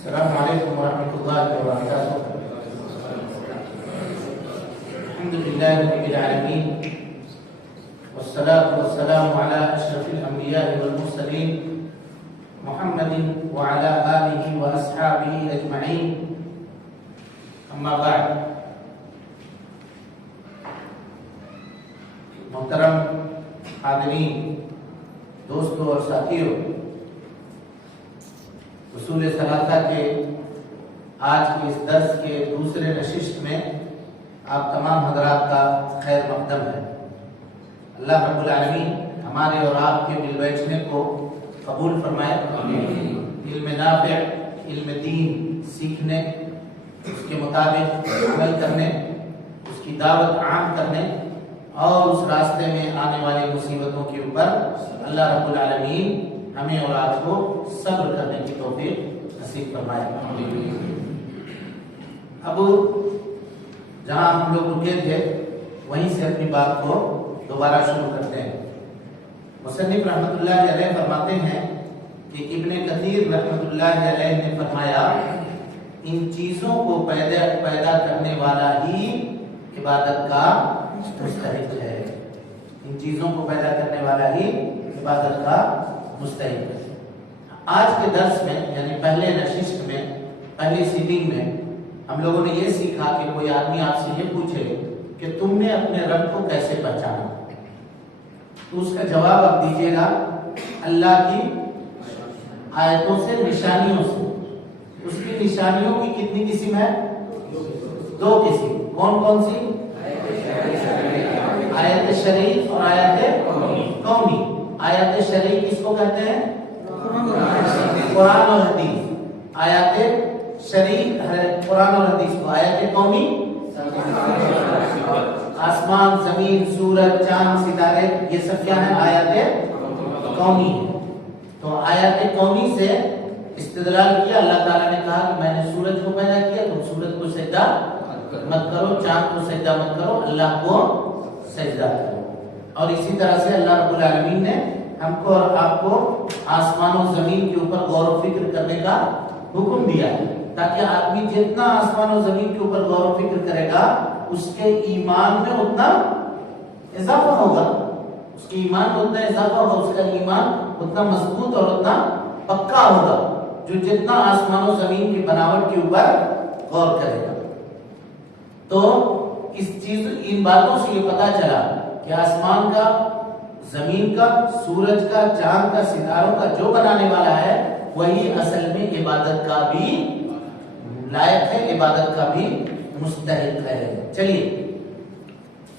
السلام عليكم ورحمة الله وبركاته. الحمد لله رب العالمين، والصلاة والسلام على أشرف الأنبياء والمرسلين محمد وعلى آله وأصحابه أجمعين. أما بعد، محترم حاضرین، دوستوں اور ساتھیوں، اصول ثلاثہ کے آج کے اس درس کے دوسرے نشست میں آپ تمام حضرات کا خیر مقدم ہے۔ اللہ رب العالمین ہمارے اور آپ کے مل بیٹھنے کو قبول فرمائے، علم نافع، علم دین سیکھنے، اس کے مطابق عمل کرنے، اس کی دعوت عام کرنے اور اس راستے میں آنے والی مصیبتوں کے اوپر اللہ رب العالمین ہمیں اور آپ کو صبر کرنے کی توفیق نصیب فرمائے۔ اب جہاں ہم لوگ رکے تھے وہیں سے اپنی بات کو دوبارہ شروع کرتے ہیں۔ مصنف رحمۃ اللہ علیہ فرماتے ہیں کہ ابن کثیر رحمۃ اللہ علیہ نے فرمایا، ان چیزوں کو پیدا کرنے والا ہی عبادت کا مستحق ہے۔ ان چیزوں کو پیدا کرنے والا ہی عبادت کا مستحق ہے۔ آج کے درس میں یعنی پہلے نشست میں، پہلی سیٹنگ میں ہم لوگوں نے یہ سیکھا کہ کوئی آدمی آپ سے یہ پوچھے کہ تم نے اپنے رب کو کیسے پہچانا، تو اس کا جواب آپ دیجیے گا اللہ کی آیتوں سے، نشانیوں سے۔ اس کی نشانیوں کی کتنی قسم ہے؟ دو قسم۔ کون کون سی؟ آیت شرعی اور آیت قومی۔ آیت شرعی کس کو کہتے ہیں؟ قرآن اور حدیث۔ آیات شرعی قرآن اور حدیث کو، آیت قومی آسمان، زمین، سورج، چاند، ستارے، یہ سب کیا ہے؟ آیات قومی ہے۔ تو آیات قومی سے استدلال کیا، اللہ تعالیٰ نے کہا کہ میں نے سورج کو پیدا کیا، تم سورج کو سجدہ مت کرو، چاند کو سجدہ مت کرو، اللہ کو سجدہ کرو۔ اور اسی طرح سے اللہ رب العالمین نے ہم کو اور آپ کو آسمان و زمین کے اوپر غور و فکر کرنے کا حکم دیا ہے، تاکہ آدمی جتنا آسمان و زمین کے اوپر غور و فکر کرے گا اس کے ایمان میں اتنا اضافہ ہوگا، اس کے ایمان میں اتنا اضافہ ہوگا، اس کا ایمان اتنا مضبوط اور اتنا پکا ہوگا جو جتنا آسمان و زمین کی بناوٹ کے اوپر غور کرے گا۔ تو اس چیز، ان باتوں سے یہ پتا چلا کہ آسمان کا، زمین کا، سورج کا، چاند کا، ستاروں کا جو بنانے والا ہے وہی اصل میں عبادت کا بھی لائق ہے، عبادت کا بھی مستحق ہے۔ چلیے،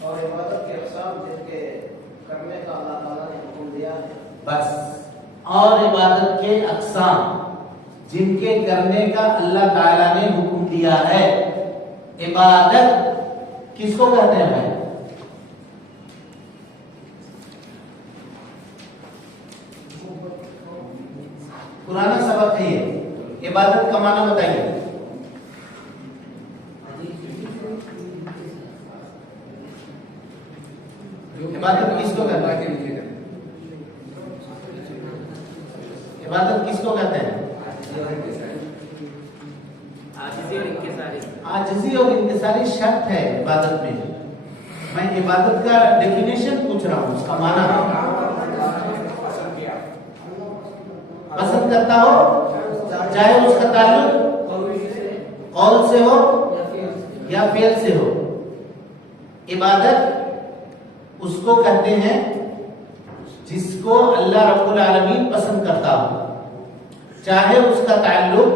اور عبادت کے اقسام جن کے کرنے کا اللہ تعالیٰ نے حکم دیا ہے، بس، اور عبادت کے اقسام جن کے کرنے کا اللہ تعالیٰ نے حکم دیا ہے۔ عبادت کس کو کہتے ہیں بھائی؟ پرانا سبق ہے یہ، عبادت کا معنی بتائیے۔ عبادت کس کو کہتے ہیں؟ عبادت کس کو کہتے ہیں؟ عاجزی اور انکساری شرط ہے عبادت میں۔ میں عبادت کا ڈیفینیشن پوچھ رہا ہوں، اس کا معنی پسند کرتا ہو، چاہے اس کا تعلق قول سے ہو یا فعل سے ہو۔ عبادت اس کو کہتے ہیں جس کو اللہ رب العالمین پسند کرتا ہو، چاہے اس کا تعلق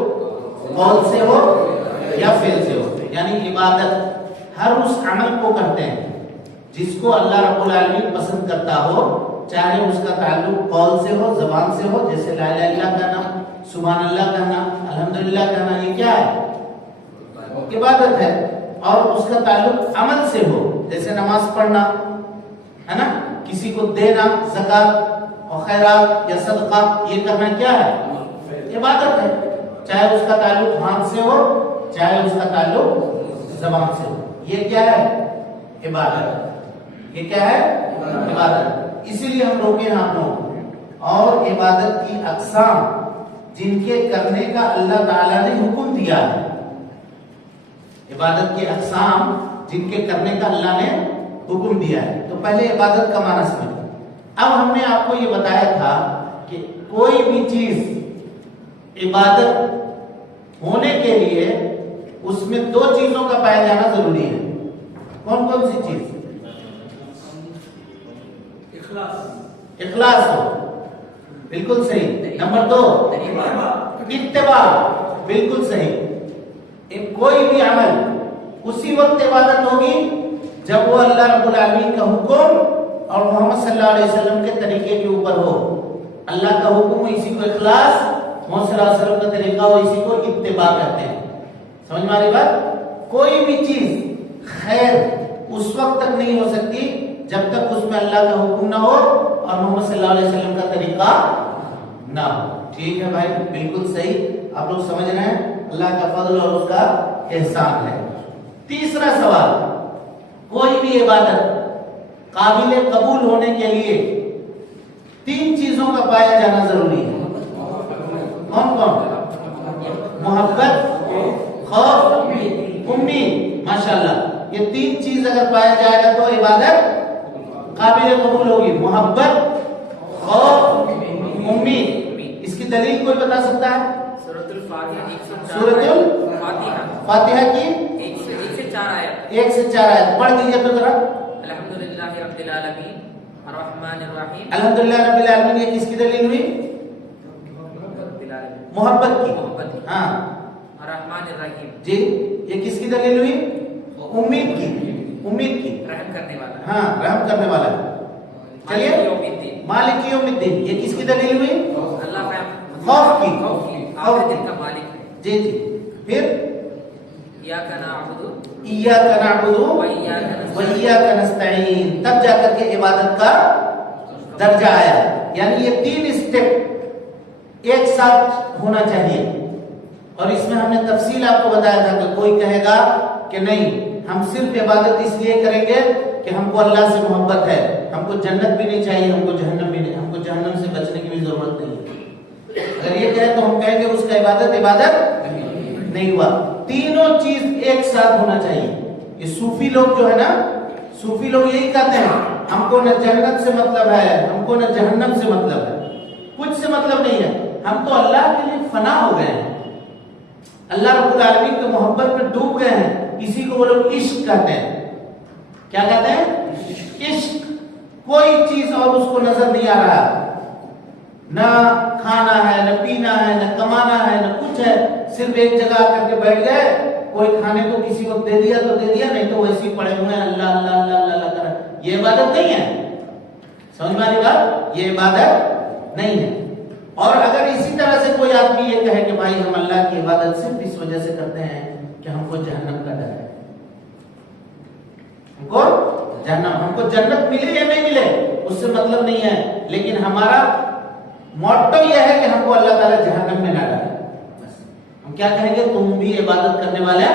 قول سے ہو یا فعل سے ہو۔ یعنی عبادت ہر اس عمل کو کرتے ہیں جس کو اللہ رب العالمین پسند کرتا ہو، چاہے اس کا تعلق قول سے ہو، زبان سے ہو، جیسے لا الہ الا اللہ کہنا، سبحان اللہ کہنا، الحمدللہ کہنا، یہ کیا ہے؟ عبادت ہے۔ اور اس کا تعلق عمل سے ہو، جیسے نماز پڑھنا ہے نا، کسی کو دینا، زکات اور خیرات یا صدقہ، یہ کرنا کیا ہے؟ عبادت ہے، چاہے اس کا تعلق ہاتھ سے ہو، چاہے اس کا تعلق زبان سے ہو۔ یہ کیا ہے؟ عبادت۔ یہ کیا ہے؟ عبادت۔ اسی لیے ہم روکے ہیں آپ لوگ۔ اور عبادت کی اقسام جن کے کرنے کا اللہ تعالیٰ نے حکم دیا ہے، عبادت کے اقسام جن کے کرنے کا اللہ نے حکم دیا ہے۔ تو پہلے عبادت کا معنی سمجھیں۔ اب ہم نے آپ کو یہ بتایا تھا کہ کوئی بھی چیز عبادت ہونے کے لیے اس میں دو چیزوں کا پایا جانا ضروری ہے۔ کون کون سی چیز؟ اخلاص ہو، بالکل صحیح۔ نمبر دو اتباع، بالکل صحیح۔ کوئی بھی عمل اسی وقت عبادت ہوگی جب وہ اللہ رب العالمین کا حکم اور محمد صلی اللہ علیہ وسلم کے طریقے کے اوپر ہو۔ اللہ کا حکم ہو اسی کو اخلاص، محمد صلی اللہ علیہ وسلم کا طریقہ ہو اسی کو اتباع کہتے ہیں۔ سمجھ میں آ رہی بات؟ کوئی بھی چیز خیر اس وقت تک نہیں ہو سکتی جب تک اس میں اللہ کا حکم نہ ہو اور محمد صلی اللہ علیہ وسلم کا طریقہ نہ ہو۔ ٹھیک ہے بھائی، بالکل صحیح، آپ لوگ سمجھ رہے ہیں، اللہ کا فضل اور اس کا احسان ہے۔ تیسرا سوال، کوئی بھی عبادت قابل قبول ہونے کے لیے تین چیزوں کا پایا جانا ضروری ہے۔ کون کون؟ محبت، خوف، امید۔ ماشاءاللہ، یہ تین چیز اگر پایا جائے گا تو عبادت قابل قبول ہوگی۔ محبت، خوف، امید۔ اس کی دلیل کوئی بتا سکتا ہے؟ سورۃ الفاتحہ، سورۃ الفاتحہ کی 1 سے 4 آیت۔ 1 سے 4 آیت پڑھ دیجیے تو ذرا۔ الحمدللہ رب العالمین الرحمن الرحیم۔ الحمدللہ رب العالمین، یہ کس کی دلیل ہوئی؟ محبت کی۔ ہاں، الرحمن الرحیم، جی، یہ کس کی دلیل ہوئی؟ امید کی، امید کی، رحم کرنے والا۔ ہاں، رحم کرنے والا ہے۔ چلیے، مالک یوم الدین، یہ کس کی دلیل ہوئی؟ اللہ کا خوف کی، آخر دن کا مالک ہے۔ جی جی۔ پھر ایاک نعبد ایاک نعبد و ایاک نستعین، تب جا کر کے عبادت کا درجہ آیا۔ یعنی یہ تین اسٹیپ ایک ساتھ ہونا چاہیے۔ اور اس میں ہم نے تفصیل آپ کو بتایا تھا کہ کوئی کہے گا کہ نہیں، ہم صرف عبادت اس لیے کریں گے کہ ہم کو اللہ سے محبت ہے، ہم کو جنت بھی نہیں چاہیے، ہم کو جہنم بھی نہیں، ہم کو جہنم سے بچنے کی بھی ضرورت نہیں ہے۔ اگر یہ کہے تو ہم کہیں گے اس کا عبادت نہیں ہوا۔ تینوں چیز ایک ساتھ ہونا چاہیے۔ یہ صوفی لوگ جو ہے نا، صوفی لوگ یہی کہتے ہیں ہم کو نہ جنت سے مطلب ہے، ہم کو نہ جہنم سے مطلب ہے، کچھ سے مطلب نہیں ہے، ہم تو اللہ کے لیے فنا ہو گئے ہیں، اللہ رب العالمین کی محبت میں ڈوب گئے ہیں۔ اسی کو وہ لوگ عشق کہتے ہیں۔ کیا کہتے ہیں؟ عشق۔ کوئی چیز اور اس کو نظر نہیں آ رہا، نہ کھانا ہے، نہ پینا ہے، نہ کمانا ہے، نہ کچھ ہے، صرف ایک جگہ آ کر کے بیٹھ گئے، کوئی کھانے کو کسی کو دے دیا تو دے دیا، نہیں تو ویسے ہی پڑے ہوئے ہیں اللہ اللہ اللہ اللہ اللہ کر۔ یہ عبادت نہیں ہے۔ سمجھ میں آ رہی بات؟ یہ عبادت نہیں ہے۔ اور اگر اسی طرح سے کوئی آدمی یہ کہے کہ بھائی ہم اللہ کی عبادت صرف اس وجہ سے کرتے ہیں کہ ہم کو جہنم کا ڈر ہے، ہم کو جہنم، ہم کو جنت ملے یا نہیں ملے اس سے مطلب نہیں ہے، لیکن ہمارا موٹو یہ ہے کہ ہم کو اللہ تعالیٰ جہنم میں نہ ڈالے، بس ہم کیا کہیں گے، تم بھی عبادت کرنے والے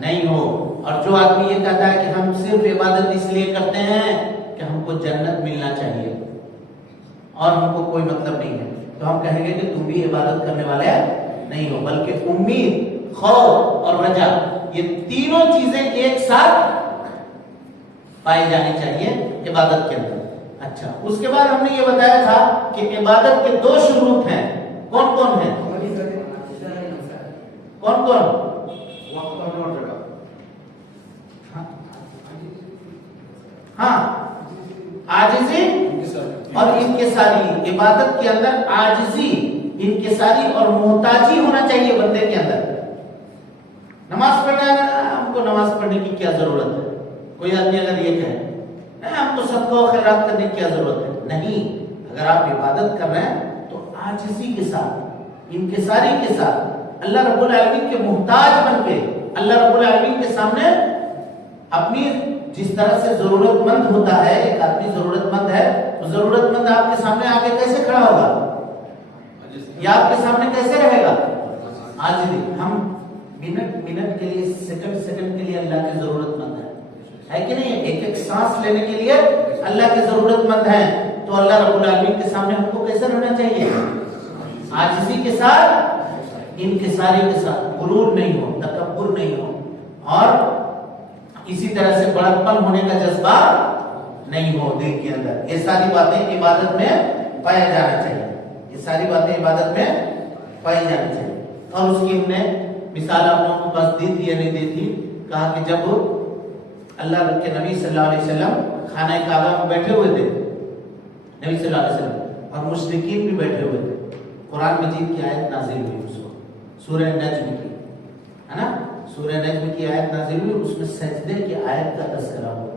نہیں ہو۔ اور جو آدمی یہ کہتا ہے کہ ہم صرف عبادت اس لیے کرتے ہیں کہ ہم کو جنت ملنا چاہیے اور ہم کو کوئی مطلب نہیں ہے، تو ہم کہیں گے کہ تم بھی عبادت کرنے والے نہیں ہو، بلکہ امید، خوف اور رجا، یہ تینوں چیزیں ایک ساتھ پائی جانی چاہیے عبادت کے اندر۔ اچھا، اس کے بعد ہم نے یہ بتایا تھا کہ عبادت کے دو شروط ہیں۔ کون کون ہیں؟ کون کون؟ ہاں، عاجزی اور انکساری۔ عبادت کے اندر عاجزی، انکساری اور محتاجی ہونا چاہیے بندے کے اندر۔ نماز پڑھنا ہے، ہم کو نماز پڑھنے کی کیا ضرورت ہے؟ کوئی آدمی اگر یہ کہے ہم کو صدقہ و خیرات کرنے کی کیا ضرورت ہے؟ نہیں، اگر آپ عبادت کر رہے ہیں تو عاجزی کے ساتھ، انکساری کے ساتھ، اللہ رب العالمین کے محتاج بن کے، اللہ رب العالمین کے سامنے اپنی، جس طرح سے ضرورت مند ہوتا ہے، ایک آدمی ضرورت مند ہے تو ضرورت مند آپ کے سامنے آ کے کیسے کھڑا ہوگا یا آپ کے سامنے کیسے رہے گا؟ عاجزی۔ ہم منٹ کے لیے، سیکنڈ کے لیے اللہ کی ضرورت مند ہے کہ نہیں؟ ایک سانس لینے کے لیے اللہ کی ضرورت مند ہے، تو اللہ رب العالمین کے سامنے ہم کو کیسے رہنا چاہیے؟ आजिज़ी के साथ, इंकिसारी के साथ, गुरूर नहीं हो, तकब्बुर नहीं हो, और इसी तरह से बड़प्पन होने का जज्बा नहीं हो दिल के अंदर। ये सारी बातें इबादत में पाया जाना चाहिए, ये सारी बातें इबादत में पाई जानी चाहिए। और उसकी हमने मिसाल आप लोगों को बस दी थी या नहीं दी थी, कहा कि जब अल्लाह के नबी सल्लल्लाहु अलैहि वसल्लम खाना काबा में बैठे हुए थे, नबी सल्लल्लाहु अलैहि वसल्लम, और मुशरिकीन भी बैठे हुए थे, कुरान मजीद की आयत नाजिल हुई उसको, सूरह नज्म की, है ना, सूरह नज्म की आयत नाजिल हुई, उसमें सजदे की आयत का तज़किरा हुआ,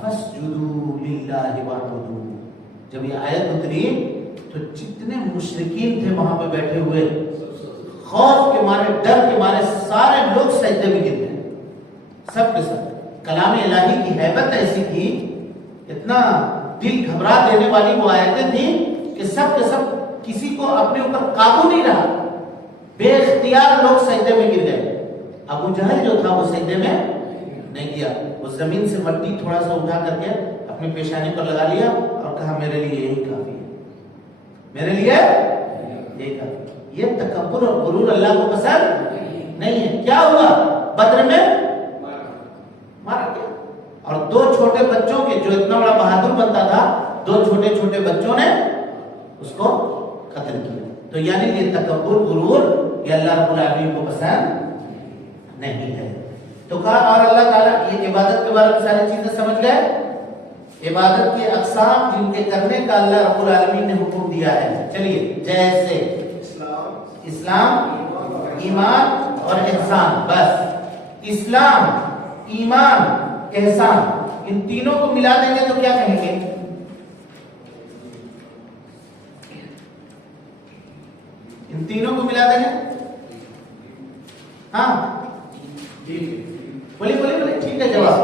फस्जुदू लिल्लाहि वअबुदू। जब ये आयत उतरी तो जितने मुशरिकीन थे वहां पे बैठे हुए, खौफ के मारे, डर के मारे सारे लोग सजदे में गिर गए, सब के सब। कलाम इलाही की हैबत ऐसी थी, इतना दिल घबरा देने वाली वो आयतें थी कि सब के सब किसी को अपने ऊपर काबू नहीं रहा, बेइख्तियार लोग सजदे में गिर गए। अबू जहल जो था वो सजदे में नहीं किया, वो जमीन से मट्टी थोड़ा सा उठा करके अपनी पेशानी पर लगा लिया और कहा मेरे लिए यही काफी है, मेरे लिए यही काफी। ये तकब्बुर और गुरूर अल्लाह को पसंद नहीं है। क्या हुआ बद्र में? मारा गया। और दो छोटे बच्चों के, जो इतना बड़ा बहादुर बनता था, दो छोटे छोटे बच्चों ने उसको कत्ल किया। तो यानी ये तकब्बुर गुरूर ये अल्लाह रब्बुल आलमीन को पसंद नहीं है। तो कहा, और अल्लाह ताला, ये इबादत के बारे में सारी चीजें समझ गए, इबादत के अक़साम जिनके करने का अल्लाह रब्बुल आलमीन ने हुक्म दिया है। चलिए, जैसे इस्लाम, ईमान और एहसान। बस इस्लाम, ईमान, एहसान, इन तीनों को मिला देंगे तो क्या कहेंगे? इन तीनों को मिला देंगे, हाँ बोलिए बोलिए बोलिए, ठीक है जवाब।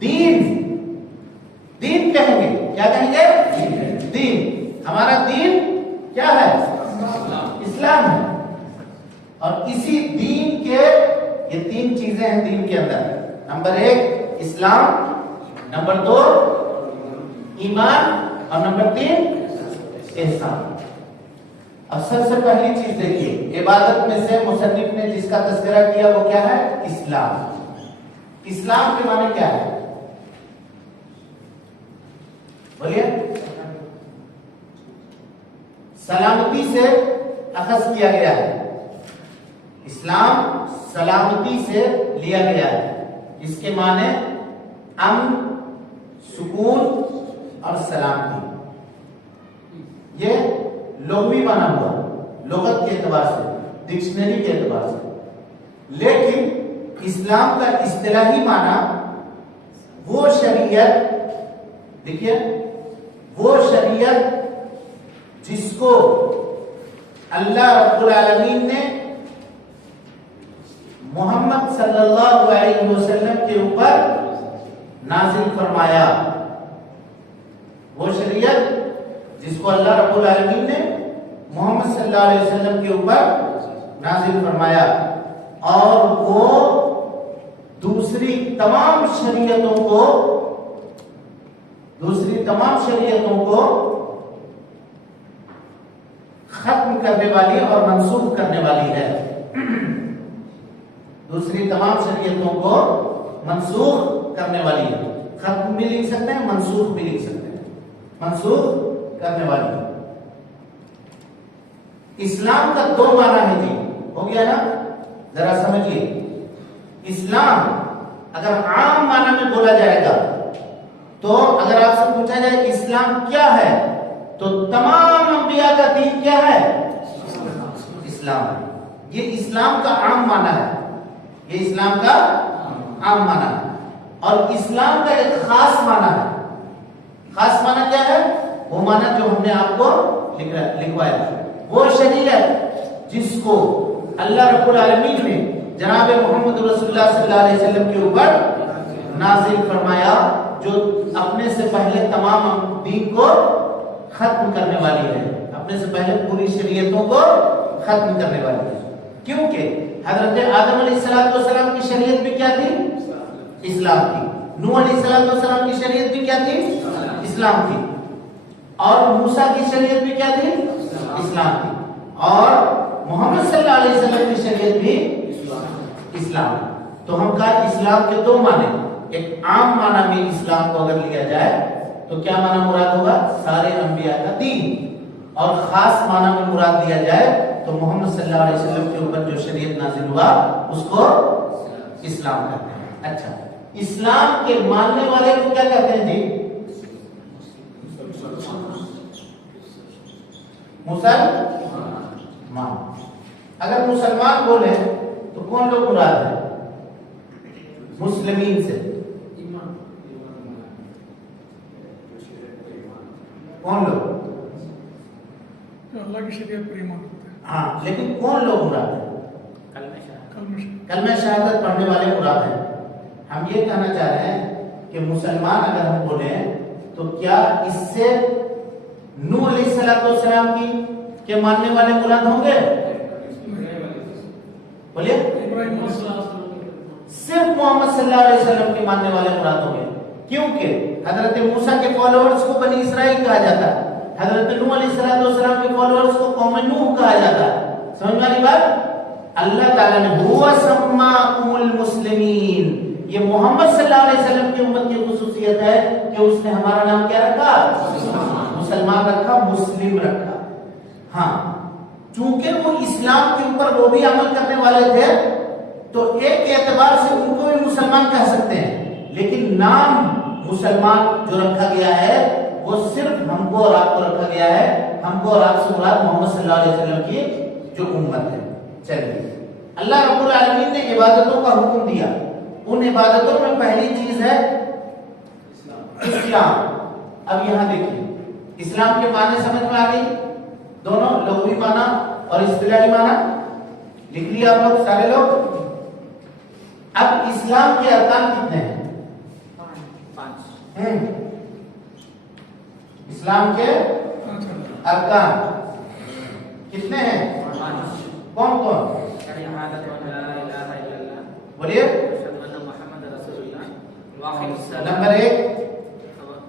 दीन, दीन कहेंगे, क्या कहेंगे? दीन। हमारा दीन क्या है? इस्लाम है। और इसी दीन के ये तीन चीजें हैं दीन के अंदर। नंबर एक इस्लाम, नंबर दो ईमान, और नंबर तीन एहसान। अब सबसे पहली चीज देखिए, इबादत में से मुसन्निफ ने जिसका तज़किरा किया वो क्या है? इस्लाम। इस्लाम के माने क्या है? बोलिए। सलामती से अखज़ किया गया है, इस्लाम सलामती से लिया गया है, इसके माने अमन, सुकून और सलामती। ये लुग़वी माना हुआ, लुगत के एतबार से, डिक्शनरी के एतबार से। लेकिन इस्लाम का इस्तिलाही माना वो शरीयत, देखिए, वो शरीयत जिसको अल्लाह रब्बुल आलमीन ने मोहम्मद सल्लल्लाहु अलैहि वसल्लम के ऊपर नाजिल फरमाया, वो शरीयत जिसको अल्लाह रब्बुल आलमीन ने मोहम्मद सल्लल्लाहु अलैहि वसल्लम के ऊपर नाजिल फरमाया, और वो दूसरी तमाम शरीयतों को खत्म करने वाली और मंसूख करने वाली है। दूसरी तमाम शरीयतों को मंसूख करने वाली है। खत्म भी लिख सकते हैं, मंसूख भी लिख सकते हैं, मंसूख करने वाली है। इस्लाम का दो माना है जी, हो गया ना? जरा समझिए, इस्लाम अगर आम माना में बोला जाएगा तो अगर आपसे पूछा जाए इस्लाम क्या है, तो तमाम अंबिया का दीन क्या है? इस्लाम है। ये इस्लाम का आम माना है, ये इस्लाम का आम माना है। और इस्लाम का एक खास माना है। खास माना क्या है? वो माना जो हमने आपको लिखवाया, वो शरीयत जिसको अल्लाह रब्बुल आलमीन ने जनाब मोहम्मद रसूलुल्लाह सल्लल्लाहु अलैहि वसल्लम के ऊपर नाजिल फरमाया, जो अपने से पहले तमाम दीन को खत्म करने वाली है, अपने से पहले पूरी शरीयतों को खत्म करने वाली है। क्योंकि हजरत आदम अलैहिस्सलाम की शरीयत भी क्या थी? इस्लाम थी। नूह अलैहिस्सलाम की शरीयत भी क्या थी? इस्लाम थी। और मूसा की शरीयत भी क्या थी? इस्लाम थी। اور محمد صلی اللہ علیہ وسلم کی شریعت بھی اسلام ہے. تو ہم کہا اسلام کے دو معنی. ایک عام معنی میں اسلام کو اگر لیا جائے تو کیا معنی مراد ہوگا؟ سارے انبیاء کا دین. اور خاص معنی میں مراد لیا جائے تو محمد صلی اللہ علیہ وسلم کے اوپر جو شریعت نازل ہوا اس کو اسلام کہتے ہیں. اچھا اسلام کے ماننے والے کو کیا کہتے ہیں جی؟ مسلمان. اگر مسلمان بولے تو کون لوگ مراد ہے؟ مسلمین سے کون لوگ؟ اللہ کی شریعت پر ایمان رکھتے ہیں. ہاں لیکن کون لوگ مراد ہے؟ کلمہ شہادت پڑھنے والے مراد ہیں. ہم یہ کہنا چاہ رہے ہیں کہ مسلمان اگر ہم بولیں تو کیا اس سے نوح علیہ السلام کی کے ماننے والے مراد ہوں گے؟ بولیے. صرف محمد صلی اللہ علیہ وسلم کے ماننے والے مراد ہوں گے. کیونکہ حضرت موسیٰ کے فالوورز کو بنی اسرائیل کہا جاتا ہے. حضرت نوح علیہ السلام کے فالوورز کو قوم نوح کہا جاتا ہے. سمجھ والی بات؟ اللہ تعالیٰ نے هو سماکم المسلمین، یہ محمد صلی اللہ علیہ وسلم کی امت کی خصوصیت ہے کہ اس نے ہمارا نام کیا رکھا؟ مسلمان رکھا، مسلم رکھا. ہاں چونکہ وہ اسلام کے اوپر وہ بھی عمل کرنے والے تھے تو ایک اعتبار سے ان کو بھی مسلمان کہہ سکتے ہیں. لیکن نام مسلمان جو رکھا گیا ہے وہ صرف ہم کو اور آپ کو رکھا گیا ہے. ہم کو اور آپ سے مراد محمد صلی اللہ علیہ وسلم کی جو امت ہے. چلیے اللہ رب العالمین نے عبادتوں کا حکم دیا. ان عبادتوں میں پہلی چیز ہے اسلام. اب یہاں دیکھیے اسلام کے معنی سمجھ میں آ گئی؟ دونوں لغوی معنی اور اصطلاحی معنی لکھ لیا آپ لوگ سارے لوگ. اب اسلام کے ارکان کتنے ہیں؟ 5. اسلام کے ارکان کتنے ہیں؟ 5. کون کون؟ بولیے. نمبر 1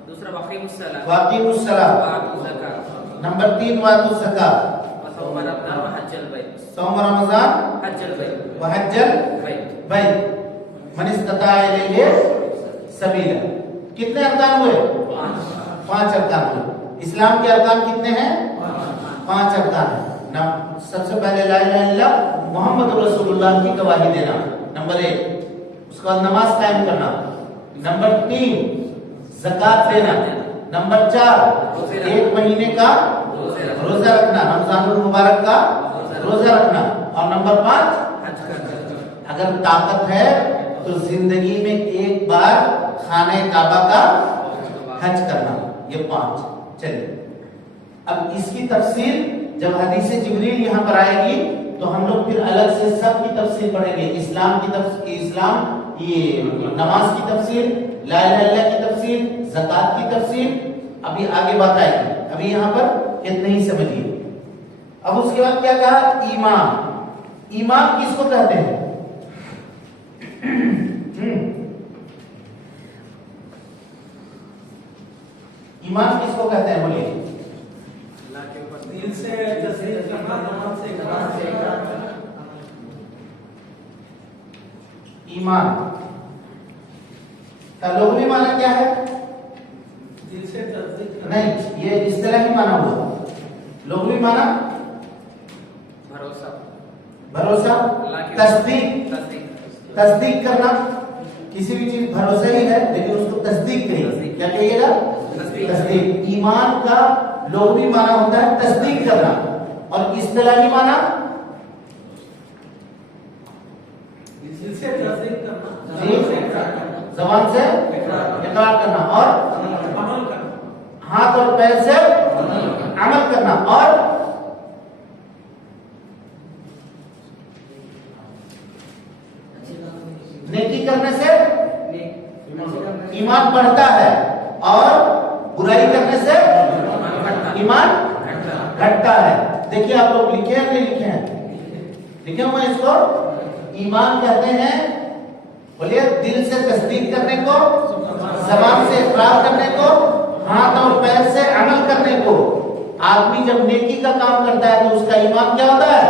دوسرا واقیم الصلاۃ، واقیم الصلاۃ. نمبر 3 واتو الزکات. صوم رمضان وحج البیت. صوم رمضان حج البیت. وحج البیت. من استطاع الیہ سبیلا. کتنے ارکان ہوئے؟ 5 ارکان ہوئے. اسلام کے ارکان کتنے ہیں؟ 5 ارکان ہیں. سب سے پہلے لا الہ الا اللہ محمد رسول اللہ کی گواہی دینا، نمبر 1. اس کے بعد نماز قائم کرنا. نمبر 3 زکات دینا. نمبر 4 ایک مہینے کا روزہ رکھنا، رمضان المبارک کا روزہ رکھنا. اور نمبر 5 اگر طاقت ہے تو زندگی میں ایک بار خانہ کعبہ کا حج کرنا. یہ 5. چلیے اب اس کی تفصیل جب حدیث جبریل یہاں پر آئے گی تو ہم لوگ پھر الگ سے سب کی تفصیل پڑھیں گے. اسلام کی تفصیل، اسلام یہ نماز کی تفصیل، لا الہ الا اللہ کی تفصیل، زکات کی تفصیل ابھی آگے بات آئے گی. ابھی یہاں پر اتنا ہی سمجھیے. اب اس کے بعد کیا کہا؟ ایمان. ایمان کس کو کہتے ہیں؟ ایمان کس کو کہتے ہیں؟ بولیے. دل سے تصدیق کرنا، زبان سے اقرار کرنا. ایمان کا لغوی معنی کیا ہے؟ دل سے تصدیق کرنا. نہیں، یہ اصطلاحی معنی ہوا. لغوی معنی بھروسہ، تصدیق کرنا. کسی بھی چیز بھروسہ ہی ہے لیکن اس کو تصدیق کریے. کیا کہیے گا؟ تصدیق. ایمان کا لغوی معنی ہوتا ہے تصدیق کرنا. اور اصطلاحی معنی دل سے تصدیق کرنا، زبان سے اقرار کرنا اور عمل کرنا، ہاتھ اور پیر سے عمل کرنا. اور نیکی کرنے سے ایمان بڑھتا ہے اور برائی کرنے سے ایمان گھٹتا ہے. دیکھیے آپ لوگ لکھے ہیں نہیں لکھے ہیں؟ لکھے ہوئے. اس کو ایمان کہتے ہیں. بولیے. دل سے تصدیق کرنے کو، زبان سے اقرار کرنے کو، ہاتھ اور پیر سے عمل کرنے کو. आदमी जब नेकी का काम करता है तो उसका ईमान क्या होता है?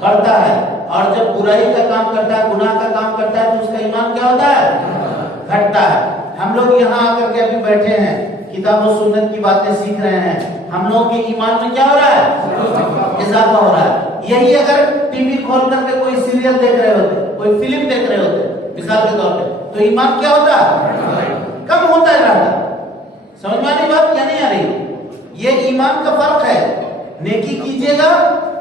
बढ़ता है। और जब बुराई का काम करता है, गुनाह का काम करता है तो उसका ईमान क्या होता है? घटता है। हम लोग यहाँ आकर के अभी बैठे हैं, किताब और सुन्नत की बातें सीख रहे हैं, हम लोगों के ईमान में क्या हो रहा है? इजाफा हो रहा है। यही अगर टीवी खोल करके कोई सीरियल देख रहे होते, कोई फिल्म देख रहे होते मिसाल के तौर पे, तो ईमान क्या होता? कम होता रहता। समझ में आ रही बात या नहीं आ रही? ये ईमान का फर्क है। नेकी कीजिएगा,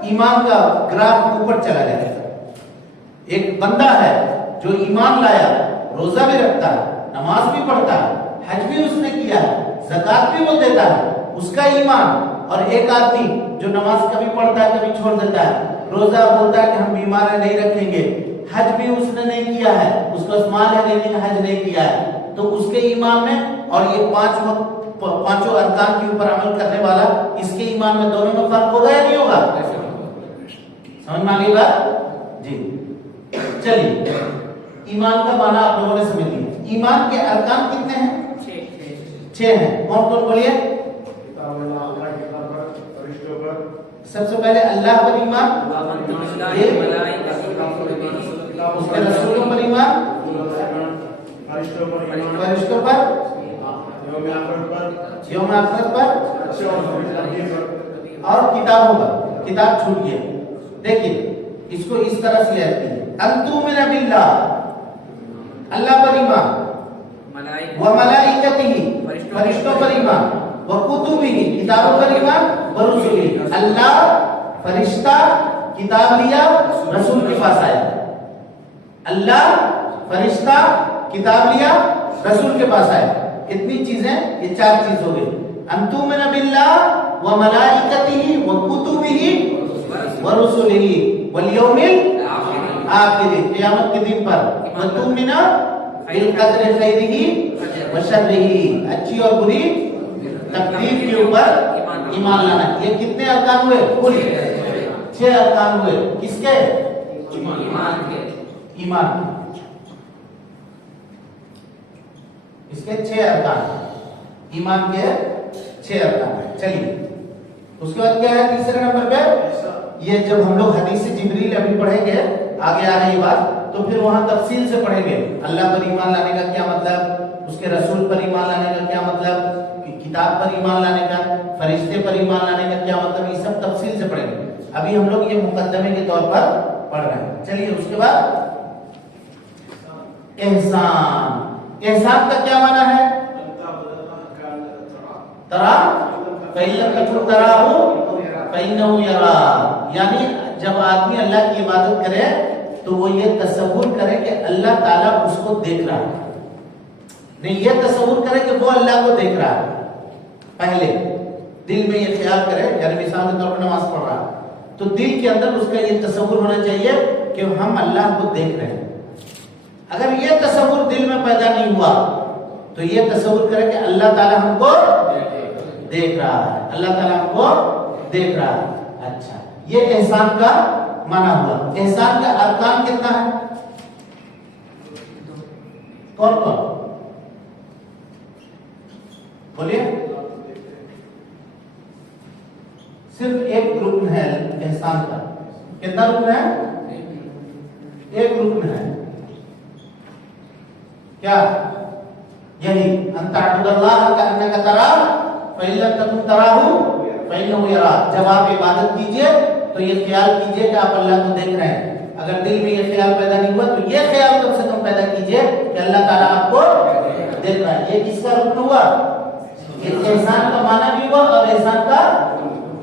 ईमान का ग्राफ ऊपर चला जाएगा। एक बंदा है जो ईमान लाया, रोजा भी रखता है, नमाज भी पढ़ता है, हज भी उसने किया है, ज़कात भी वो देता है, उसका ईमान। और एक आदमी जो नमाज कभी पढ़ता है कभी छोड़ देता है, रोजा बोलता है कि हम बीमार है नहीं रखेंगे, हज भी उसने नहीं किया है, उसका माल है लेकिन हज नहीं किया है, तो उसके ईमान में और ये पांचों अरकान के ऊपर अमल करने वाला, इसके ईमान में दोनों में फर्क होगा या नहीं होगा? समझ में आ गई बात जी? चलिए, ईमान का माना आप लोगों ने समझ लिया। ईमान के अरकान कितने हैं? 6 हैं। कौन कौन बोलिए? सबसे पहले अल्लाह पर ईमान, उसके रसूलों पर ईमान, फरिश्तों पर, यौम आखिरत पर और किताबों पर। किताब छूट गया। देखिए इसको इस तरह से लेते हैं, अंतुमिन बिल्लाह, अल्लाह पर ईमान, व मलाइकतिही, फरिश्तों पर ईमान, व कुतुबिही, किताबों पर ईमान, व रुसुलिही, अल्लाह, फरिश्ता, किताब लिया, रसूल के पास आया। अल्लाह, फरिश्ता, किताब लिया, रसूल के पास आया। इतनी चीजें, ये 4 चीज हो गई। अंतुमिन बिल्लाह व मलाइकतिही व कुतुबिही व रुसुलिही वल यौमिल आखिर, क़यामत के दिन पर, व तुमिना बिल क़द्रि खैरिही व शर्रिही, अच्छी और बुरी तकदीर के ऊपर ईमान लाना। ये कितने अरकान हुए? कुल 6 अरकान हुए। किसके? ईमान के। इसके 6 अरकान, ईमान के 6 अरकान। चलिए उसके बाद क्या है तीसरे नंबर पे? ये जब हम लोग हदीस जिब्रील अभी पढ़ेंगे, आगे आ रही बात, तो फिर वहां तफसील से पढ़ेंगे। अल्लाह पर ईमान लाने का क्या मतलब, उसके रसूल पर ईमान लाने का क्या मतलब, किताब पर ईमान लाने का, फरिश्ते पर ईमान लाने का क्या मतलब, ये सब तफसील से पढ़ेंगे। अभी हम लोग ये मुकद्दमे के तौर पर पढ़ रहे हैं। चलिए उसके बाद एहसान। एहसान का क्या माना है? तरा फैलन तकुन तराहु फइन्नहु यरा, यानी जब आदमी अल्लाह की इबादत करे तो वो ये तसव्वुर करे कि अल्लाह ताला उसको देख रहा है, नहीं ये तसव्वुर करे कि वो अल्लाह को देख रहा है। पहले दिल में ये ख्याल करे, यानी मिसाल के तौर पर नमाज पढ़ रहा है तो दिल के अंदर उसका ये तसव्वुर होना चाहिए कि हम अल्लाह को देख रहे हैं। अगर ये तसव्वुर दिल में पैदा नहीं हुआ तो ये तसव्वुर करे कि अल्लाह ताला हमको देख रहा है, अल्लाह ताला हमको देख रहा है। अच्छा, ये एहसान का माना हुआ। एहसान का अरकान कितना है? कौन कौन बोलिए? सिर्फ एक रुकन है एहसान का। कितना रुकन है? एक रुकन है। क्या? यही अंतअब्दुल्लाह का अन्नका तराह फइल्लम तकुन तराहु फइन्नहु यरा। जब आप इबादत कीजिए तो ये ख्याल कीजिए कि आप अल्लाह को देख रहे हैं। अगर दिल में ये ख्याल पैदा नहीं हुआ तो ये ख्याल कम से कम पैदा कीजिए कि अल्लाह ताला आपको देख रहा है। ये किसका रुकन हुआ? ये एहसान का माना भी हुआ और एहसान का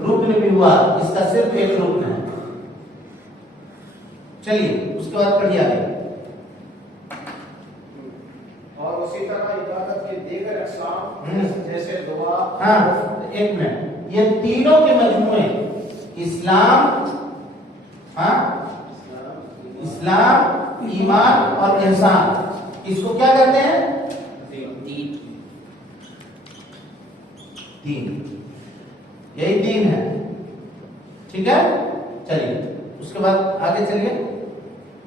रुकन भी हुआ। इसका सिर्फ एक रुकन है। चलिए उसके बाद पढ़िए आगे। और उसी तरह इबादत के दीगर अक़साम जैसे दुआ। हाँ, एक मिनट, ये तीनों के मजमूए इस्लाम, हाँ, इस्लाम, ईमान और एहसान, इसको क्या कहते हैं? दीन। यही दीन है। ठीक है, चलिए उसके बाद आगे चलिए।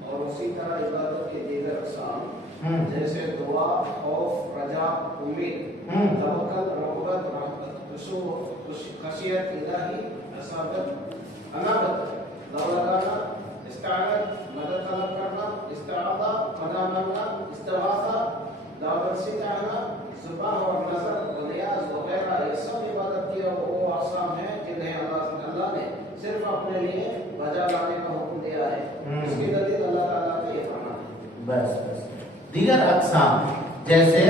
और उसी तरह इबादत के दीगर अक़साम जैसे दुआ, खौफ, रजा, उम्मीद, तवक्कुल, रग़बत, रहमत, خشیت الہی اصابت انابت لو لگانا استعانت مدد طلب کرنا استعاضہ پناہ مانگنا استغاثہ دعوت سکھانا ذبح اور نظر و نیاز وغیرہ یہ سب عبادت کے وہ اقسام ہیں جنہیں اللہ نے صرف اپنے لیے بجا لانے کا حکم دیا ہے اس کی دلیل اللہ تعالیٰ کا یہ فرمان ہے بس دیگر اقسام جیسے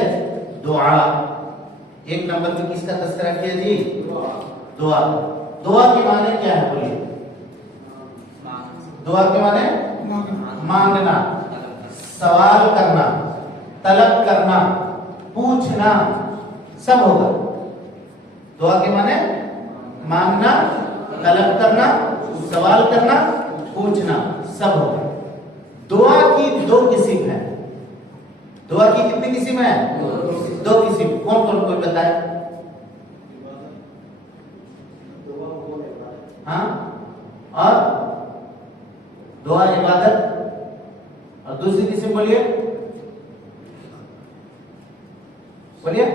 دعا ایک نمبر پہ کس کا تذکرہ کیا جی دعا دعا کے معنی کیا ہے بولیے دعا کے معنی مانگنا سوال کرنا طلب کرنا پوچھنا سب ہوگا دعا کے معنی مانگنا طلب کرنا سوال کرنا پوچھنا سب ہوگا دعا کی دو قسم ہے دعا کی کتنی قسم ہے دو قسم کون کون کوئی بتائے ہاں اور دعا عبادت اور دوسری قسم بولیے بولیے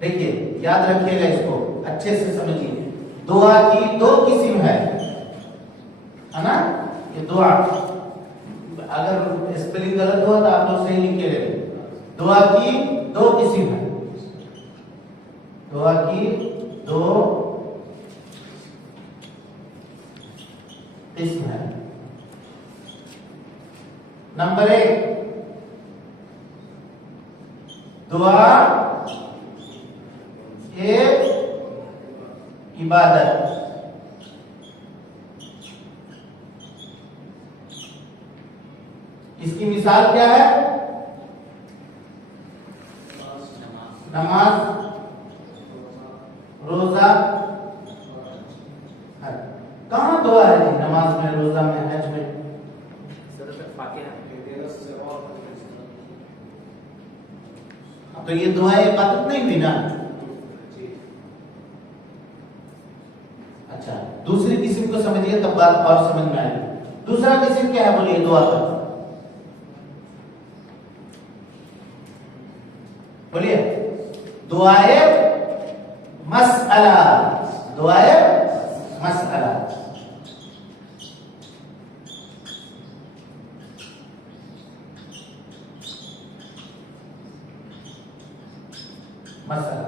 دیکھیے یاد رکھیے گا اس کو اچھے سے سمجھیے دعا کی دو قسم ہے نا یہ دعا اگر اسپیلنگ غلط ہوا تو آپ لوگ صحیح لکھے گئے دعا کی دو قسم ہے دعا کی دو قسم ہے نمبر ایک دعا ایک عبادت اس کی مثال کیا ہے نماز روزہ حج کہاں دعا ہے نماز میں روزہ میں حج میں تو یہ دعا عبادت نہیں ہوئی نا اچھا دوسری قسم کو سمجھیے تب بات اور سمجھ میں آئے گی دوسرا قسم کیا ہے بولیے دعا کا بولیے دعائے مسئلہ دعائے مسئلہ مسئلہ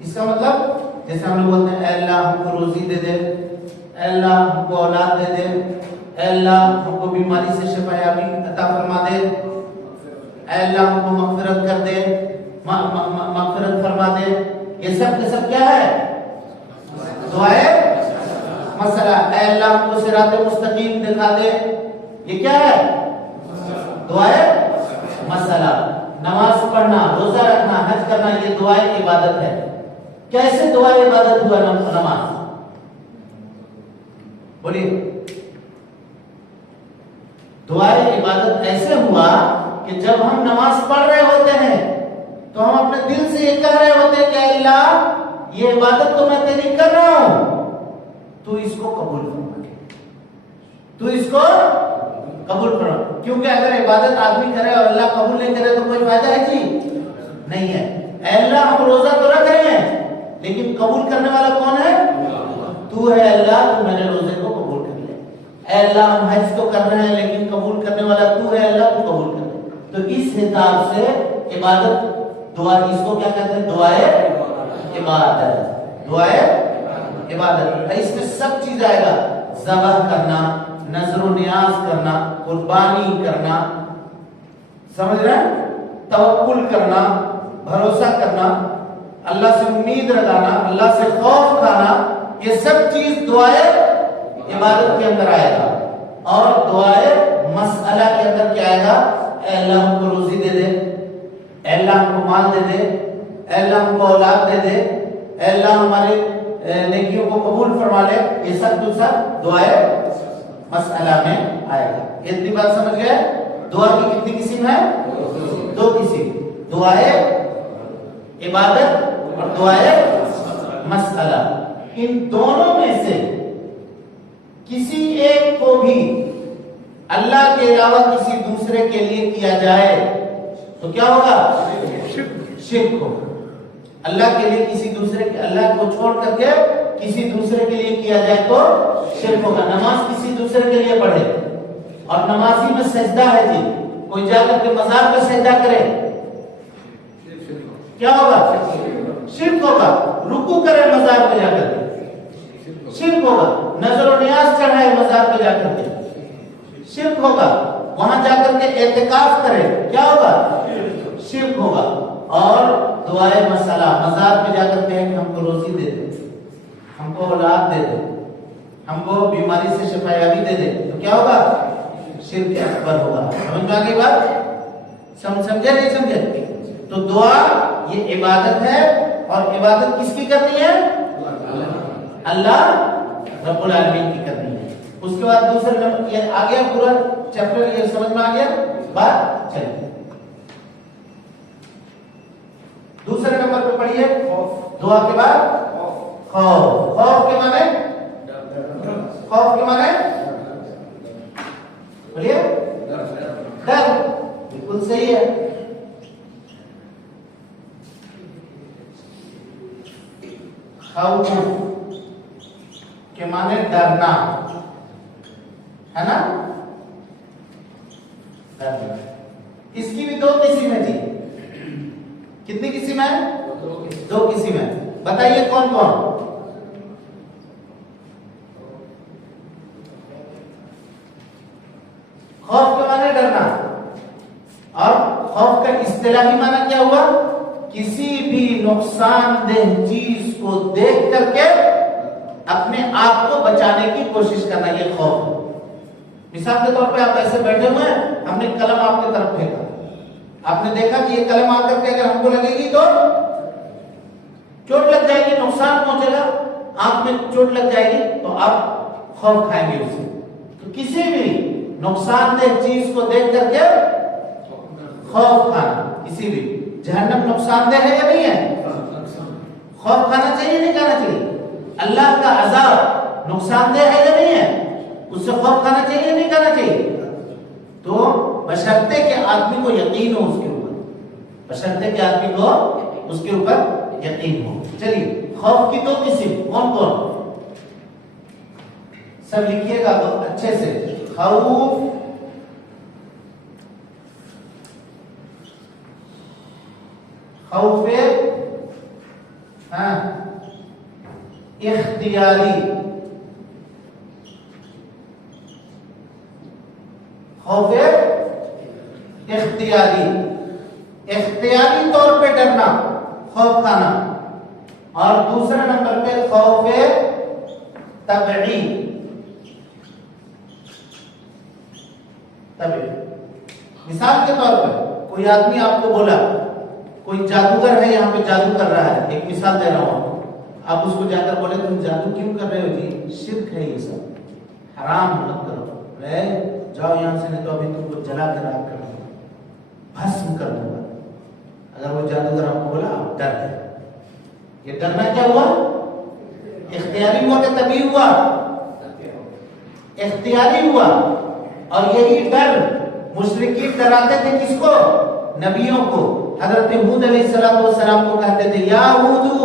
اس کا مطلب جیسے ہم لوگ بولتے ہیں اے اللہ ہم کو روزی دے دے اے اللہ ہم کو اولاد دے دے اے اللہ ہم کو بیماری سے شفا یابی عطا فرما دے اے اللہ ہم کو مغفرت کر دے مغفرت فرما دے یہ سب کے سب کیا ہے دعائے مسئلہ اے اللہ ہم کو صراط مستقیم دکھا دے یہ کیا ہے دعائے مسئلہ نماز پڑھنا روزہ رکھنا حج کرنا یہ دعائے عبادت ہے کیسے دعائے عبادت ہوا نماز بولیے دعائے عبادت ایسے ہوا کہ جب ہم نماز پڑھ رہے ہوتے ہیں تو ہم اپنے دل سے یہ کہہ رہے ہوتے ہیں کہ اللہ یہ عبادت تو میں تیری کر رہا ہوں تو اس کو قبول فرما تو اس کو قبول فرما کیونکہ اگر عبادت آدمی کرے اور اللہ قبول نہیں کرے تو کوئی فائدہ ہے جی نہیں ہے اے اللہ ہم روزہ تو رکھ رہے ہیں لیکن قبول کرنے والا کون ہے تو ہے اللہ تو میں نے روزے کو قبول کر لیا اے اللہ ہم حج تو کر رہے ہیں لیکن قبول کرنے والا تو ہے اللہ تو قبول کر لے تو اس حساب سے عبادت دعا اس کو کیا کہتے ہیں دعائے عبادت دعائے عبادت اس میں سب چیز آئے گا ذبح کرنا نظر و نیاز کرنا قربانی کرنا سمجھ رہے ہیں توکل کرنا بھروسہ کرنا اللہ سے امید رکھنا اللہ سے خوف کھانا یہ سب چیز دعائے عبادت کے اندر آئے گا اور دعائے مسئلہ کے اندر کیا آئے گا اے اللہ ہم کو روزی دے دے اے اللہ ہم کو مال دے دے اے اللہ ہم کو اولاد دے دے اے اللہ ہمارے نیکیوں کو قبول فرما لے یہ سب دوسرا دعائے مسئلہ میں آئے گا اتنی بات سمجھ گئے دعا کی کتنی قسم ہے دو قسم دعائے عبادت اور دعائے مسئلہ ان دونوں میں سے کسی ایک کو بھی اللہ کے علاوہ کسی دوسرے کے لیے کیا جائے تو کیا ہوگا شرک ہوگا اللہ کے لیے किसी दूसरे के अल्लाह को छोड़ करके किसी दूसरे के लिए किया जाए तो शिर्क होगा। नमाज किसी दूसरे के लिए पढ़े और नमाजी में सजदा है जी, कोई जाकर के मजार पे सजदा करे, क्या होगा? शिर्क होगा। रुकू करे मजार पे जाकर के, शिर्क होगा। नजर और नियाज चढ़ाए मजार पे जाकर के, शिर्क होगा। वहां जाकर के एहतिकाफ करे, क्या होगा? शिर्क होगा। और दुआए मसला, मजार पे जाकर के हमको रोजी दे दे, हमको औलाद दे दे, हमको बीमारी से शिफायाबी दे दे, तो क्या होगा? शिर्क अकबर होगा। समझ में आ गई बात? समझे नहीं समझे? तो दुआ ये इबादत है, और इबादत किसकी करनी है? अल्लाह रब्बुल आलमीन की करनी है। उसके बाद दूसरे नंबर, ये आ गया पूरा चैप्टर, ये समझ में आ गया बात? चलिए दूसरे नंबर पे पढ़िए, दुआ के बाद खौफ। खौफ के माने, खौफ के माने बोलिए, डर। बिल्कुल सही है। खौफ के माने डरना, है ना? डरना। इसकी भी दो किस्म है जी। कितनी किस्म है? दो किस्म है। बताइए कौन कौन? खौफ के माने डरना, और खौफ का इस्तिलाही माना क्या हुआ? किसी भी नुकसानदेह चीज को देख करके अपने आप को बचाने की कोशिश करना, ये खौफ है। मिसाल के तौर पे आप ऐसे बैठे हुए हैं, हमने कलम आपकी तरफ फेंका, आपने देखा कि ये कलम आकर के अगर हमको लगेगी तो चोट लग जाएगी, नुकसान पहुंचेगा, आंख में चोट लग जाएगी, तो आप खौफ खाएंगे उससे। तो किसी भी नुकसानदेह चीज को देख करके खौफ खाना, किसी भी। जहन्नम नुकसानदेह है या नहीं है? खौफ खाना चाहिए नहीं खाना चाहिए? अल्लाह का अजाब नुकसानदेह है या नहीं है? उससे खौफ खाना चाहिए नहीं खाना चाहिए? तो बशर्ते के आदमी को यकीन हो उसके ऊपर, बशर्ते के आदमी को उसके ऊपर यकीन हो। चलिए, खौफ की दो किस्म कौन कौन? सब लिखिएगा तो अच्छे से। खौफ, खौफे हाँ इख्तियारी, खौफे इख्तियारी, इख्तियारी तौर पे डरना, खौफ खाना। और दूसरे नंबर पे खौफे तबई, तबई। मिसाल के तौर पर कोई आदमी आपको बोला, कोई जादूगर है यहाँ पे जादू कर रहा है, एक मिसाल दे रहा हूं, आप उसको जाकर बोले तुम जादू क्यों कर रहे हो जी? शिर्क है ये सब, हराम मत करो। जाओ यहाँ से, नहीं तो अभी तुमको जला के राख कर दूंगा, भस्म कर दूंगा। अगर वो जादूगर आपको बोला, आप डर गए। ये डरना क्या हुआ? इख्तियारी हुआ कि तभी हुआ? इख्तियारी हुआ। और यही डर मुशरिकीन डराते थे किसको? नबियों को। हजरत हूद अलैहिस्सलाम को कहते थे, या हूदू,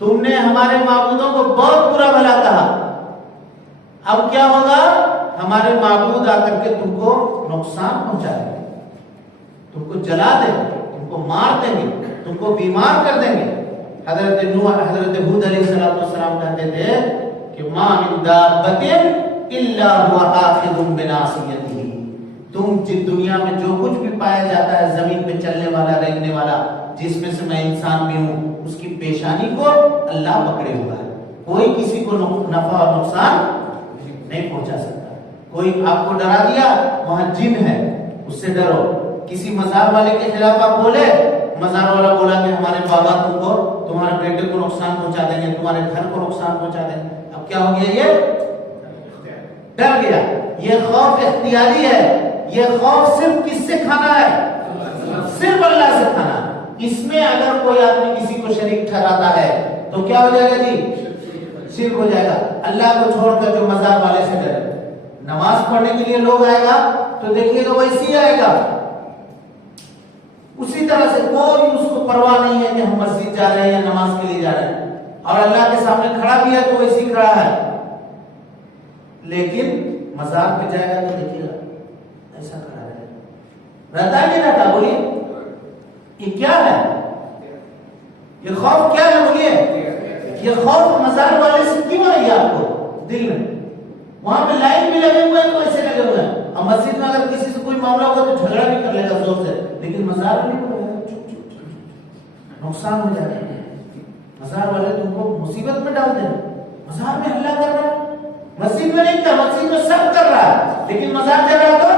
तुमने हमारे माबूदों को बहुत बुरा भला कहा, अब क्या होगा? हमारे माबूद आकर के तुमको नुकसान पहुंचा देंगे, तुमको जला देंगे, तुमको मार देंगे, तुमको बीमार कर देंगे। हजरत हूद अलैहिस्सलाम कहते थे कि मा मिन दाब्बतिन इल्ला हुवा आखिदुम बिनासियतिही, तुम जिस दुनिया में जो कुछ भी पाया जाता है, जमीन पे चलने वाला, रेंगने वाला, जिसमें से मैं इंसान भी हूं, उसकी पेशानी को अल्लाह पकड़े हुआ है। कोई किसी को नफा और नुकसान नहीं पहुंचा सकता। कोई आपको डरा दिया, वहां जिन है, उससे डरो। किसी मजार वाले के खिलाफ आप बोले, मजार वाला बोला कि हमारे बाबा तुमको, तुम्हारे बेटे को नुकसान पहुंचा देंगे, तुम्हारे घर को नुकसान पहुंचा देंगे। अब क्या हो गया? ये डर गया। ये खौफ इख्तियारी है। ये खौफ सिर्फ किससे खाना है? सिर्फ अल्लाह से खाना। इसमें अगर कोई आदमी किसी को शरीक ठहराता है तो क्या हो जाएगा जी? शिर्क हो जाएगा। अल्लाह को छोड़कर जो मजार वाले से डरे, नमाज पढ़ने के लिए लोग आएगा तो देखिएगा वैसे ही आएगा, उसी तरह से कोई उसको परवाह नहीं है कि हम मस्जिद जा रहे हैं या नमाज के लिए जा रहे हैं, और अल्लाह के सामने खड़ा भी है तो वैसे ही खड़ा है, लेकिन मजार पे जाएगा तो देखिएगा ऐसा खड़ा है, रहता है नहीं रहता? बोलिए, ये क्या है? ये खौफ क्या है? बोलिए, ये खौफ मजार वाले से क्यों आई है आपको दिल में? वहां पे लाइन भी लगे हुए हैं तो ऐसे लगे हुए हैं, और मस्जिद में अगर किसी से कोई मामला होगा तो झगड़ा भी कर लेगा जोर से, लेकिन मजार में नहीं करेगा, नुकसान हो जाएगा। मजार वाले तुमको मुसीबत में डाल देंगे। मजार में हल्ला कर रहा है, मस्जिद में नहीं कर, मस्जिद में सब कर रहा है, लेकिन मजार जा रहा तो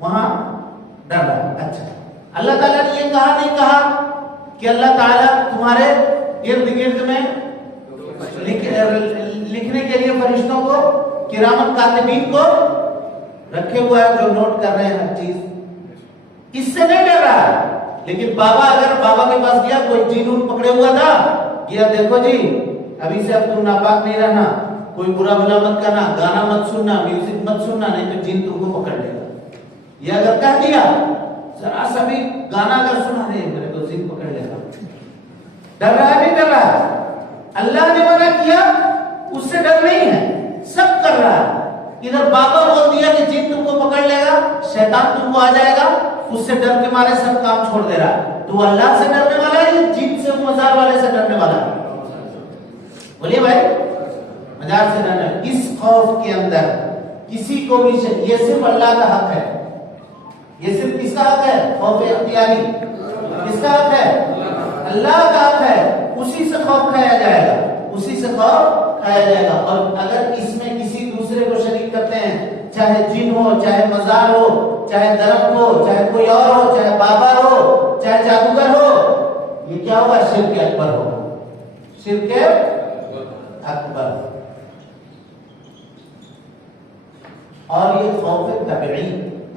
वहां डर रहा है। अच्छा, अल्लाह ताला ने ये कहा नहीं कहा कि अल्लाह ताला तुम्हारे इर्द गिर्द में लिखने के लिए फरिश्तों को, किरामत कातिबीन को रखे हुआ है जो नोट कर रहे हैं हर चीज, इससे नहीं डर रहा है। लेकिन बाबा, अगर बाबा के पास गया, कोई जीन उन पकड़े हुआ था, गया देखो जी अभी से अब तुम नापाक नहीं रहना, कोई बुरा भला मत करना, गाना मत सुनना, म्यूजिक मत सुनना, नहीं तो जिन तुमको पकड़ लेगा। ये अगर कह दिया, जरा सा भी गाना अगर सुना दे मेरे को जिन पकड़ लेगा। डर रहा है नहीं डर रहा है? अल्लाह ने मना किया, उससे डर नहीं है, सब कर रहा है। इधर बाबा बोल दिया कि जिन तुमको पकड़ लेगा, शैतान तुमको आ जाएगा, उससे डर के मारे सब काम छोड़ दे रहा है। तो अल्लाह से डरने वाला है या जिन से, मजार वाले से डरने वाला है? बोलिए भाई, मजार से डरना। इस खौफ के अंदर किसी को भी, ये सिर्फ अल्लाह का हक है। ये सिर्फ किसका हक है? खौफ इख्तियारी किसका हक है? अल्लाह का हक है। उसी से खौफ खाया जाएगा, उसी से खौफ खाया जाएगा। और अगर इसमें किसी दूसरे को शरीक करते हैं, चाहे जिन हो, चाहे मजार हो, चाहे दरख्त हो, चाहे कोई और हो, चाहे बाबा हो, चाहे जादूगर हो, ये क्या होगा? शिर्क अकबर होगा, शिर्क अकबर। और ये खौफ तबई,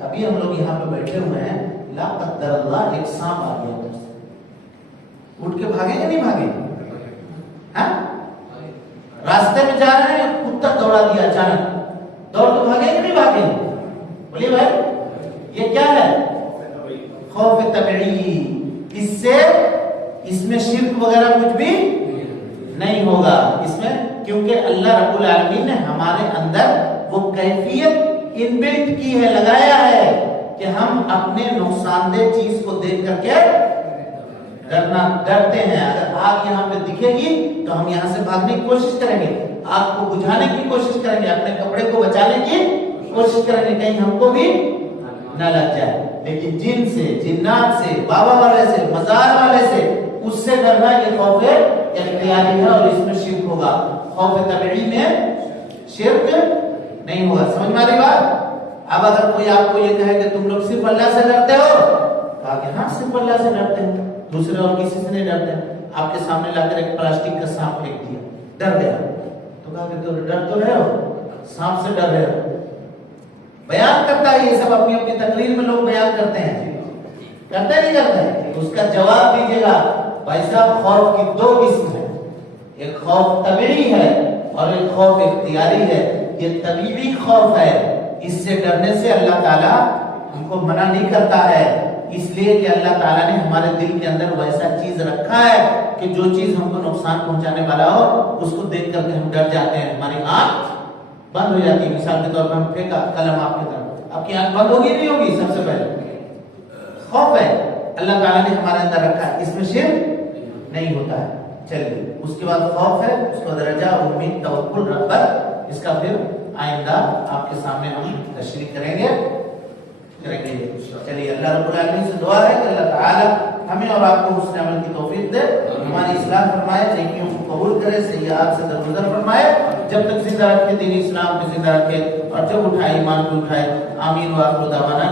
अभी हम लोग यहाँ पे बैठे हुए हैं, ला कद्दर अल्लाह एक सांप आ गया उधर से, उठ के भागेंगे नहीं भागेंगे? हाँ, रास्ते में जा रहे हैं, कुत्ता दौड़ा दिया अचानक, दौड़ तो भागेंगे नहीं भागेंगे? बोलिए भाई, ये क्या है? खौफ तबई। इससे, इसमें शिर्क वगैरह कुछ भी नहीं होगा इसमें, क्योंकि अल्लाह रब्बुल आलमीन ने हमारे अंदर वो कैफियत इनबिल्ट की है, लगाया है कि हम अपने नुकसानदेह चीज को देख करके डरते हैं। अगर आग यहाँ पे दिखेगी तो हम यहाँ से भागने की कोशिश करेंगे, आग को बुझाने की कोशिश करेंगे, अपने कपड़े को बचाने की कोशिश करेंगे, कहीं हमको भी न लग जाए। लेकिन जिन से, जिन्नात से, बाबा वाले से, मजार वाले से, उससे डरना ये खौफ इख्तियारी है, और इसमें शिर्क होगा। खौफ तबई में शिर्क नहीं होगा। समझ में आ रही बात? अब अगर कोई आपको ये कहे कि तुम लोग सिर्फ अल्लाह से डरते हो, कहा कि हाँ सिर्फ अल्लाह से डरते हैं, दूसरे और किसी से नहीं डरते। आपके सामने लाकर एक प्लास्टिक का सांप फेंक दिया, डर गया, तो कहा कि तुम डर तो रहे हो, सांप से डर रहे हो। बयान करता है ये सब, अपनी अपनी तकरीर में लोग बयान करते हैं, करते नहीं करते? तो उसका जवाब दीजिएगा, भाई साहब खौफ की दो किस्म है, एक खौफ तबई है और एक खौफ इख्तियारी है। ये तबीबी खौफ है, इससे डरने से अल्लाह ताला हमको मना नहीं करता है, इसलिए कि अल्लाह ताला ने हमारे दिल के अंदर वैसा चीज रखा है कि जो चीज हमको नुकसान पहुंचाने वाला हो, उसको देख करके हम डर जाते हैं, हमारी आंख बंद हो जाती है। मिसाल के तौर पर हम फेंका कलम आपकी तरफ, आपकी आंख बंद होगी नहीं होगी? सबसे पहले खौफ है, अल्लाह ताला ने हमारे अंदर रखा है, इसमें शिर्क नहीं होता है। चलिए, उसके बाद खौफ है, उसको दरजा उम्मीद तवक्कुल रग़बत, इसका फिर आइंदा आपके सामने हम तशरीह करेंगे। चलिए, अल्लाह रब्बुल आलमीन से दुआ है कि अल्लाह ताला हमें और आपको हुस्न अमल की तौफीक दे, हमारी इस्लाह फरमाए, नेकियों को कबूल करे, सय्यात से दरगुजर फरमाए, जब तक जिंदा रखे, दीन इस्लाम पे जिंदा रखे, और जब उठाए ईमान को उठाए। आमीन व आखिर दावाना।